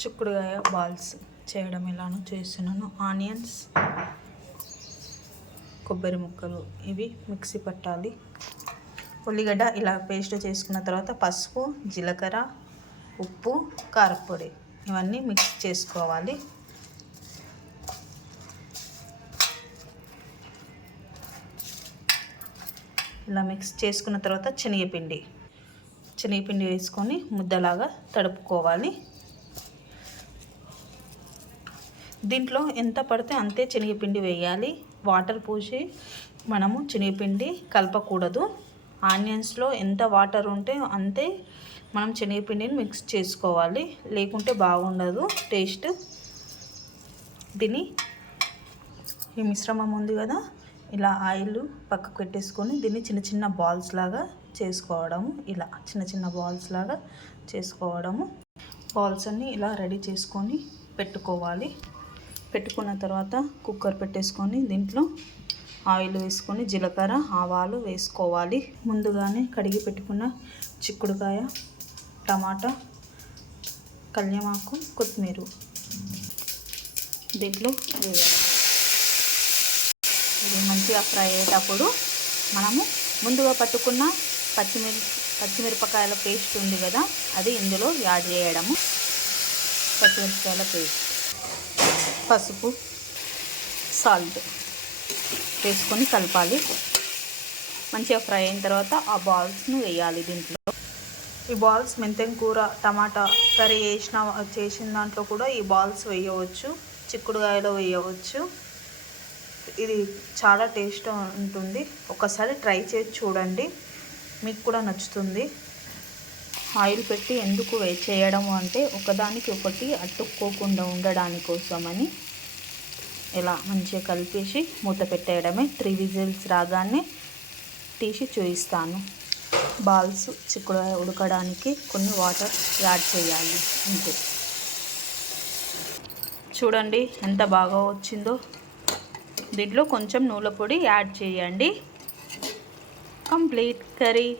చిక్కుడుగాయ బాల్స్ చేయడం ఎలానో చేస్తున్నాను ఆనియన్స్ కొబ్బరి ముక్కలు ఇవి మిక్సీ పట్టాలి. ఉల్లిగడ్డ ఇలా పేస్ట్ చేసుకున్న తర్వాత పసుపు జీలకర్ర ఉప్పు కారపొడి ఇవన్నీ మిక్స్ చేసుకోవాలి. ఇలా మిక్స్ చేసుకున్న తర్వాత శనగపిండి. శనగపిండి వేసుకొని ముద్దలాగా తడుపుకోవాలి. దీంట్లో ఎంత పడితే అంతే శనగపిండి వేయాలి. వాటర్ పోసి మనము శనగపిండి కలపకూడదు. ఆనియన్స్లో ఎంత వాటర్ ఉంటే అంతే మనం శనగపిండిని మిక్స్ చేసుకోవాలి. లేకుంటే బాగుండదు టేస్ట్. దీన్ని ఈ మిశ్రమం ఉంది కదా ఇలా ఆయిల్ పక్కకు పెట్టేసుకొని దీన్ని చిన్న చిన్న బాల్స్ లాగా చేసుకోవడము. ఇలా చిన్న చిన్న బాల్స్ లాగా చేసుకోవడము. బాల్స్ అన్ని ఇలా రెడీ చేసుకొని పెట్టుకోవాలి. పెట్టుకున్న తర్వాత కుక్కర్ పెట్టేసుకొని దీంట్లో ఆయిల్ వేసుకొని జీలకర్ర ఆవాలు వేసుకోవాలి. ముందుగానే కడిగి పెట్టుకున్న చిక్కుడుకాయ టమాటా కళ్యమాకు కొత్తిమీర దీంట్లో వేయాలి. ఇది మంచిగా ఫ్రై అయ్యేటప్పుడు మనము ముందుగా పట్టుకున్న పచ్చిమిర్ పచ్చిమిరపకాయల పేస్ట్ ఉంది కదా అది ఇందులో యాడ్ చేయడము. పచ్చిమిరపకాయల పేస్ట్. పసుపు సాల్ట్ వేసుకొని కలపాలి. మంచిగా ఫ్రై అయిన తర్వాత ఆ బాల్స్ను వేయాలి దీంట్లో. ఈ బాల్స్ మెంతెం కూర టమాటా కర్రీ వేసిన చేసిన దాంట్లో కూడా ఈ బాల్స్ వేయవచ్చు. చిక్కుడుకాయలో వేయవచ్చు. ఇది చాలా టేస్ట్ ఉంటుంది. ఒకసారి ట్రై చేసి చూడండి. మీకు కూడా నచ్చుతుంది. ఆయిల్ పెట్టి ఎందుకు వే చేయడం అంటే ఒకదానికి ఒకటి అతుక్కోకుండా ఉండడాని కోసమని ఇలా మంచిగా కలిపేసి మూత పెట్టేయడమే. త్రీ విజిల్స్ రాగానే తీసి చూపిస్తాను బాల్స్ చిక్కుడు ఉడకడానికి కొన్ని వాటర్ యాడ్ చేయాలి. అంతే. చూడండి ఎంత బాగా వచ్చిందో. దీంట్లో కొంచెం నూనె పొడి యాడ్ చేయండి. Complete curry.